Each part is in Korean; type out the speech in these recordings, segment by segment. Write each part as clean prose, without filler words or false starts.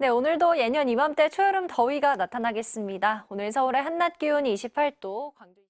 네, 오늘도 예년 이맘때 초여름 더위가 나타나겠습니다. 오늘 서울의 한낮 기온이 28도, 광주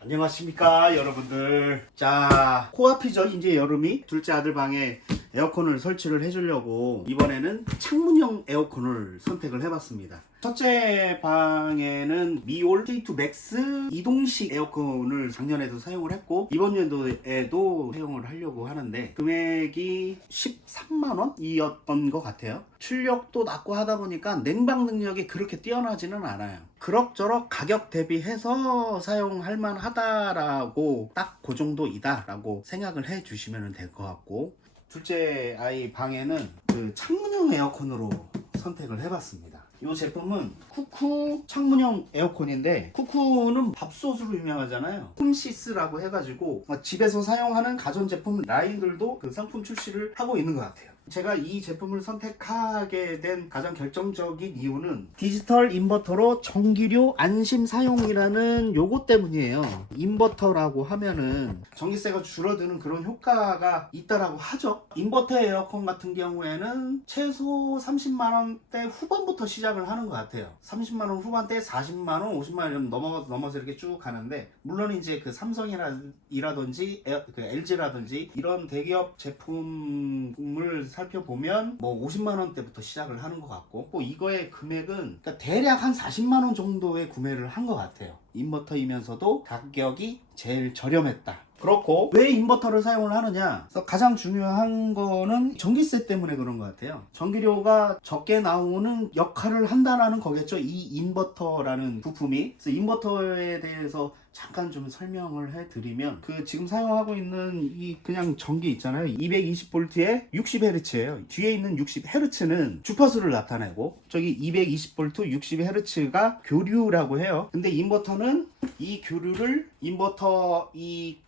안녕하십니까 여러분들. 자, 코앞이죠 이제 여름이. 둘째 아들 방에 에어컨을 설치를 해주려고 이번에는 창문형 에어컨을 선택을 해봤습니다. 첫째 방에는 미올 K2 맥스 이동식 에어컨을 작년에도 사용을 했고 이번 연도에도 사용을 하려고 하는데 금액이 13만원이었던 것 같아요. 출력도 낮고 하다 보니까 냉방 능력이 그렇게 뛰어나지는 않아요. 그럭저럭 가격 대비해서 사용할 만하다라고 딱 그 정도이다 라고 생각을 해 주시면 될 것 같고, 둘째 아이 방에는 그 창문형 에어컨으로 선택을 해봤습니다. 이 제품은 쿠쿠 창문형 에어컨인데, 쿠쿠는 밥솥으로 유명하잖아요. 홈시스라고 해가지고 집에서 사용하는 가전제품 라인들도 그 상품 출시를 하고 있는 것 같아요. 제가 이 제품을 선택하게 된 가장 결정적인 이유는 디지털 인버터로 전기료 안심 사용이라는 요거 때문이에요. 인버터라고 하면은 전기세가 줄어드는 그런 효과가 있다라고 하죠. 인버터 에어컨 같은 경우에는 최소 30만원대 후반부터 시작을 하는 것 같아요. 30만원 후반대 40만원 50만원 넘어서 이렇게 쭉 가는데, 물론 이제 그 삼성이라든지 그 LG라든지 이런 대기업 제품을 살펴보면 뭐 50만원대부터 시작을 하는 것 같고, 또 이거의 금액은 그러니까 대략 한 40만원 정도에 구매를 한 것 같아요. 인버터이면서도 가격이 제일 저렴했다. 그렇고 왜 인버터를 사용을 하느냐, 그래서 가장 중요한 거는 전기세 때문에 그런 것 같아요. 전기료가 적게 나오는 역할을 한다라는 거겠죠, 이 인버터라는 부품이. 그래서 인버터에 대해서 잠깐 좀 설명을 해드리면, 그 지금 사용하고 있는 이 그냥 전기 있잖아요. 220V에 60Hz예요. 뒤에 있는 60Hz는 주파수를 나타내고, 저기 220V 60Hz가 교류라고 해요. 근데 인버터는 이 교류를, 인버터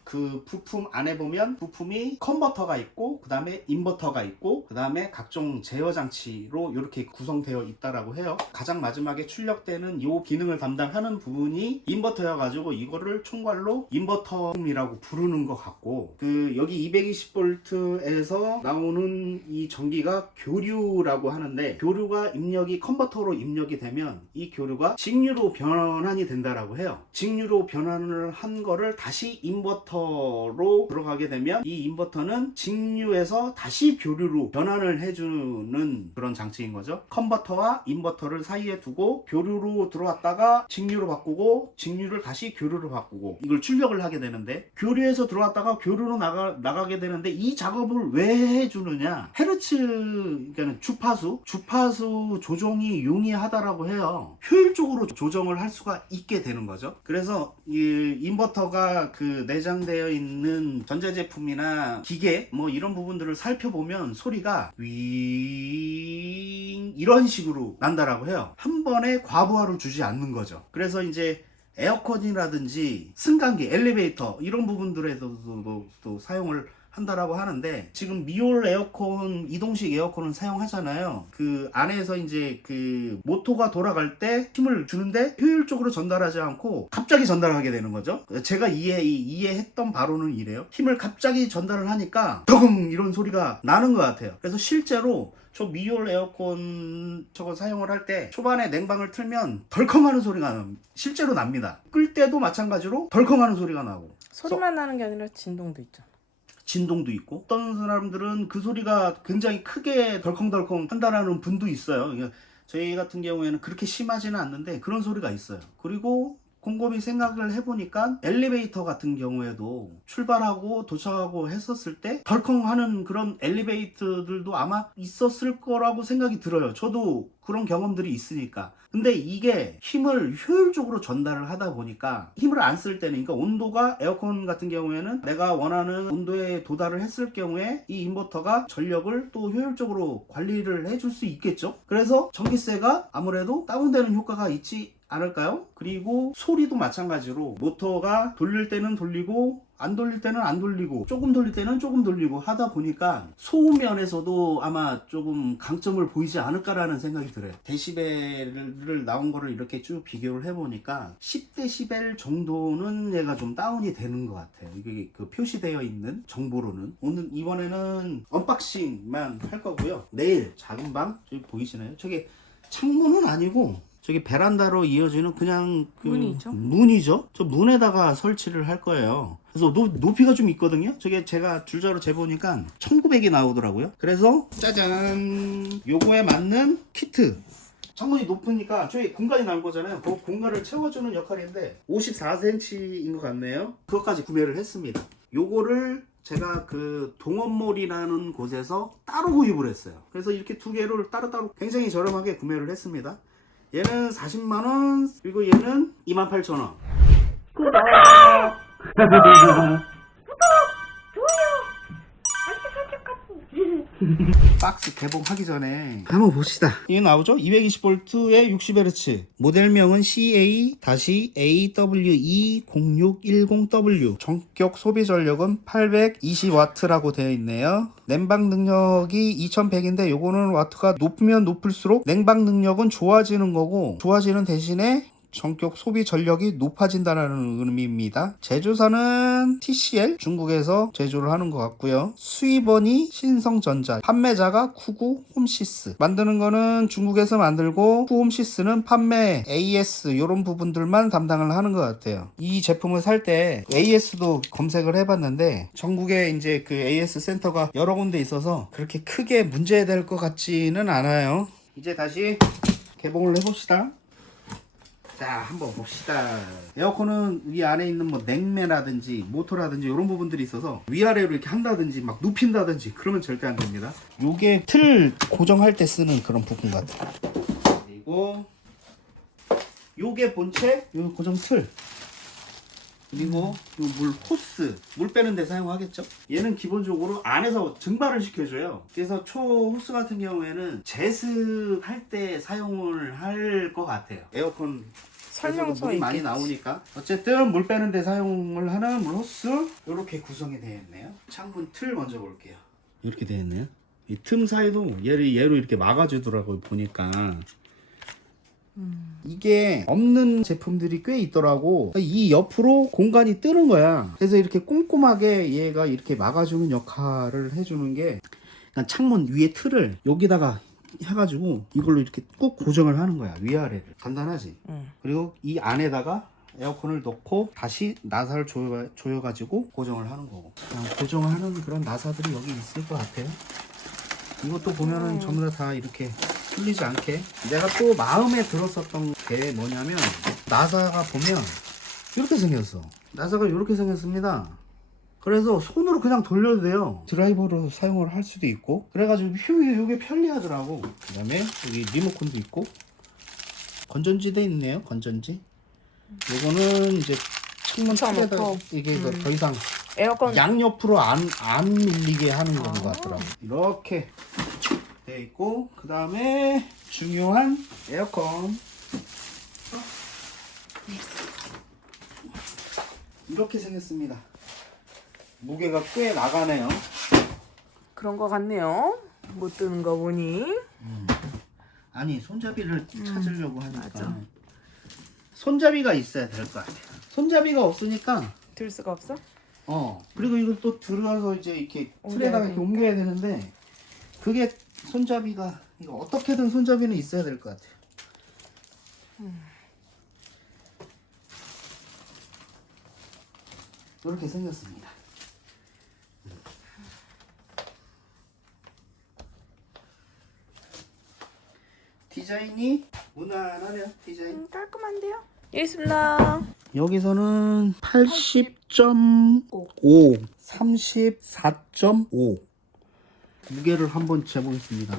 그 부품 안에 보면 부품이 컨버터가 있고, 그 다음에 인버터가 있고, 그 다음에 각종 제어 장치로 이렇게 구성되어 있다라고 해요. 가장 마지막에 출력되는 이 기능을 담당하는 부분이 인버터여 가지고 이거를 총괄로 인버터이라고 부르는 것 같고, 그 여기 220V에서 나오는 이 전기가 교류라고 하는데, 교류가 입력이 컨버터로 입력이 되면 이 교류가 직류로 변환이 된다라고 해요. 직류로 변환을 한 거를 다시 인버터로 들어가게 되면 이 인버터는 직류에서 다시 교류로 변환을 해주는 그런 장치인 거죠. 컨버터와 인버터를 사이에 두고 교류로 들어왔다가 직류로 바꾸고, 직류를 다시 교류로 바꾸고, 이걸 출력을 하게 되는데, 교류에서 들어왔다가 교류로 나가게 되는데, 이 작업을 왜 해주느냐, 헤르츠, 그러니까 주파수 조정이 용이하다라고 해요. 효율적으로 조정을 할 수가 있게 되는 거죠. 그래서 이 인버터가 그 내장되어 있는 전자제품이나 기계 뭐 이런 부분들을 살펴보면 소리가 윙 이런 식으로 난다라고 해요. 한 번에 과부하를 주지 않는 거죠. 그래서 이제 에어컨이라든지 승강기, 엘리베이터 이런 부분들에서도 또 사용을 한다라고 하는데, 지금 미올 에어컨, 이동식 에어컨을 사용하잖아요. 그 안에서 이제 그 모터가 돌아갈 때 힘을 주는데 효율적으로 전달하지 않고 갑자기 전달하게 되는 거죠. 제가 이해했던 바로는 이래요. 힘을 갑자기 전달을 하니까 덩 이런 소리가 나는 것 같아요. 그래서 실제로 저 미올 에어컨 저거 사용을 할 때 초반에 냉방을 틀면 덜컹하는 소리가 실제로 납니다. 끌 때도 마찬가지로 덜컹하는 소리가 나고, 소리만 나는 게 아니라 진동도 있잖아. 진동도 있고, 어떤 사람들은 그 소리가 굉장히 크게 덜컹덜컹 한다라는 분도 있어요. 저희 같은 경우에는 그렇게 심하지는 않는데 그런 소리가 있어요. 그리고 곰곰이 생각을 해보니까 엘리베이터 같은 경우에도 출발하고 도착하고 했었을 때 덜컹하는 그런 엘리베이터들도 아마 있었을 거라고 생각이 들어요. 저도 그런 경험들이 있으니까. 근데 이게 힘을 효율적으로 전달을 하다 보니까, 힘을 안 쓸 때는, 그러니까 온도가, 에어컨 같은 경우에는 내가 원하는 온도에 도달을 했을 경우에 이 인버터가 전력을 또 효율적으로 관리를 해줄 수 있겠죠. 그래서 전기세가 아무래도 다운되는 효과가 있지 않을까요? 그리고 소리도 마찬가지로 모터가 돌릴 때는 돌리고 안 돌릴 때는 안 돌리고 조금 돌릴 때는 조금 돌리고 하다 보니까 소음면에서도 아마 조금 강점을 보이지 않을까라는 생각이 들어요. 데시벨을 나온 거를 이렇게 쭉 비교를 해보니까 10데시벨 정도는 얘가 좀 다운이 되는 것 같아요. 이게 그 표시되어 있는 정보로는. 오늘 이번에는 언박싱만 할 거고요. 내일 작은 방 저기 보이시나요? 저게 창문은 아니고 저기 베란다로 이어지는 그냥 그 문이죠? 문이죠. 저 문에다가 설치를 할 거예요. 그래서 높이가 좀 있거든요. 저게 제가 줄자로 재보니까 1900이 나오더라고요. 그래서 짜잔, 요거에 맞는 키트. 창문이 높으니까 저희 공간이 나올 거잖아요. 그 공간을 채워주는 역할인데 54cm인 것 같네요. 그것까지 구매를 했습니다. 요거를 제가 그 동원몰이라는 곳에서 따로 구입을 했어요. 그래서 이렇게 두 개를 따로따로 굉장히 저렴하게 구매를 했습니다. 얘는 40만원, 그리고 얘는 28,000원. 박스 개봉하기 전에 한번 봅시다. 이게 나오죠? 220V에 60Hz. 모델명은 CA-AWE0610W. 전격 소비 전력은 820W라고 되어 있네요. 냉방 능력이 2100인데 요거는 와트가 높으면 높을수록 냉방 능력은 좋아지는 거고, 좋아지는 대신에 전격 소비 전력이 높아진다는 의미입니다. 제조사는 TCL, 중국에서 제조를 하는 것 같고요. 수입원이 신성전자, 판매자가 쿠구 홈시스. 만드는 거는 중국에서 만들고 쿠홈시스는 판매, AS 이런 부분들만 담당을 하는 것 같아요. 이 제품을 살 때 AS도 검색을 해봤는데 전국에 이제 그 AS 센터가 여러 군데 있어서 그렇게 크게 문제될 것 같지는 않아요. 이제 다시 개봉을 해봅시다. 자, 한번 봅시다. 에어컨은 이 안에 있는 뭐 냉매라든지 모터라든지 이런 부분들이 있어서 위아래로 이렇게 한다든지 막 눕힌다든지 그러면 절대 안 됩니다. 요게 틀 고정할 때 쓰는 그런 부분 같아요. 그리고 요게 본체, 요 고정 틀. 그리고 요 물 호스, 물 빼는 데 사용하겠죠. 얘는 기본적으로 안에서 증발을 시켜줘요. 그래서 초 호스 같은 경우에는 제습할 때 사용을 할 것 같아요. 에어컨 설명서 물이 많이 나오니까. 어쨌든 물 빼는 데 사용을 하는 물 호스, 이렇게 구성이 되어 있네요. 창문 틀 먼저 볼게요. 이렇게 되어 있네요. 이 틈 사이도 얘로 이렇게 막아주더라고요, 보니까. 이게 없는 제품들이 꽤 있더라고. 이 옆으로 공간이 뜨는 거야. 그래서 이렇게 꼼꼼하게 얘가 이렇게 막아주는 역할을 해주는 게, 그러니까 창문 위에 틀을 여기다가 해가지고 이걸로 이렇게 꾹 고정을 하는 거야, 위아래를. 간단하지? 그리고 이 안에다가 에어컨을 넣고 다시 나사를 조여가지고 고정을 하는 거고. 그냥 고정을 하는 그런 나사들이 여기 있을 것 같아요. 이것도 보면은 전부 다 이렇게 풀리지 않게. 내가 또 마음에 들었었던 게 뭐냐면, 나사가 보면 이렇게 생겼어. 나사가 이렇게 생겼습니다. 그래서 손으로 그냥 돌려도 돼요. 드라이버로 사용을 할 수도 있고. 그래가지고 이게 편리하더라고. 그 다음에 여기 리모컨도 있고, 건전지대 있네요. 건전지. 요거는 이제 창문 틀에다 이게 더 이상 에어컨 양옆으로 안 밀리게 하는 것 같더라고. 이렇게 돼 있고, 그 다음에 중요한 에어컨. 이렇게 생겼습니다. 무게가 꽤 나가네요. 그런 거 같네요. 못 뜨는 거 보니. 아니, 손잡이를 찾으려고 하니까 맞아. 손잡이가 있어야 될 것 같아요. 손잡이가 없으니까. 들 수가 없어? 그리고 이걸 또 들어가서 이제 이렇게 옮겨야 틀에다가 이렇게 옮겨야 되는데, 그게 손잡이가, 이거 어떻게든 손잡이는 있어야 될 것 같아요. 이렇게 생겼습니다. 디자인이 무난하네요. 디자인. 깔끔한데요? 있습니다. 여기서는 80.5, 34.5. 무게를 한번 재보겠습니다.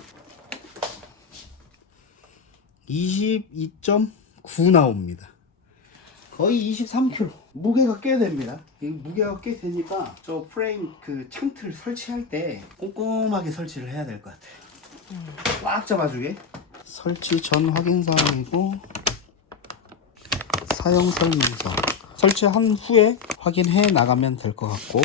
22.9 나옵니다. 거의 23kg. 무게가 꽤 됩니다. 이 무게가 꽤 되니까 저 프레임 그 창틀 설치할 때 꼼꼼하게 설치를 해야 될 것 같아요. 꽉 잡아주게. 설치 전 확인 사항이고, 사용 설명서. 설치한 후에 확인해 나가면 될 것 같고,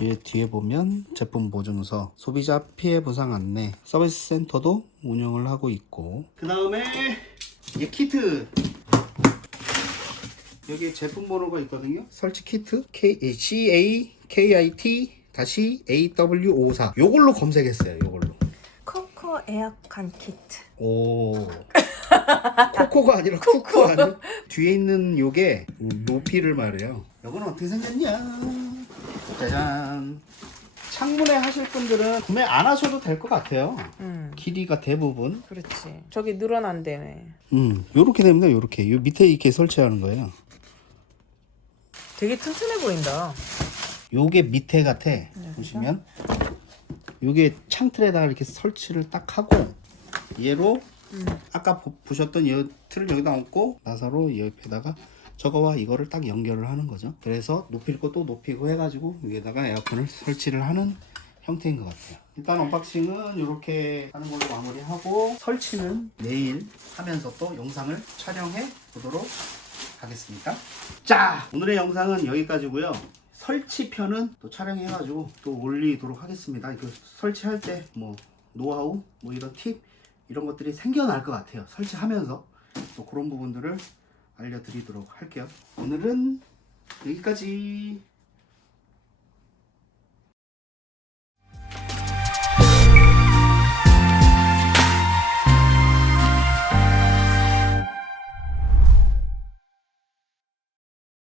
이 뒤에 보면 제품 보증서, 소비자 피해 보상 안내, 서비스 센터도 운영을 하고 있고, 그 다음에 이게 키트, 여기에 제품 번호가 있거든요. 설치 키트 CAKIT-AW54, 요걸로 검색했어요. 요걸로. 코코 에어컨 키트. 오. 코코가 아니라 쿠쿠 아니야? 뒤에 있는 요게 높이를 말해요. 요거는 어떻게 생겼냐? 짜잔. 창문에 하실 분들은 구매 안 하셔도 될 것 같아요. 길이가 대부분. 그렇지. 저기 늘어난다며. 요렇게 됩니다. 요렇게. 요 밑에 이렇게 설치하는 거예요. 되게 튼튼해 보인다. 요게 밑에 같아. 보시면 요게 창틀에다가 이렇게 설치를 딱 하고, 얘로 아까 보셨던 이 틀을 여기다 얹고 나사로 옆에다가 저거와 이거를 딱 연결을 하는 거죠. 그래서 높일 것도 높이고 해가지고 위에다가 에어컨을 설치를 하는 형태인 것 같아요. 일단 언박싱은 이렇게 하는 걸로 마무리하고, 설치는 내일 하면서 또 영상을 촬영해 보도록 하겠습니다. 자, 오늘의 영상은 여기까지고요. 설치편은 또 촬영해가지고 또 올리도록 하겠습니다. 이거 설치할 때 뭐 노하우, 뭐 이런 팁, 이런 것들이 생겨날 것 같아요. 설치하면서 또 그런 부분들을 알려드리도록 할게요. 오늘은 여기까지.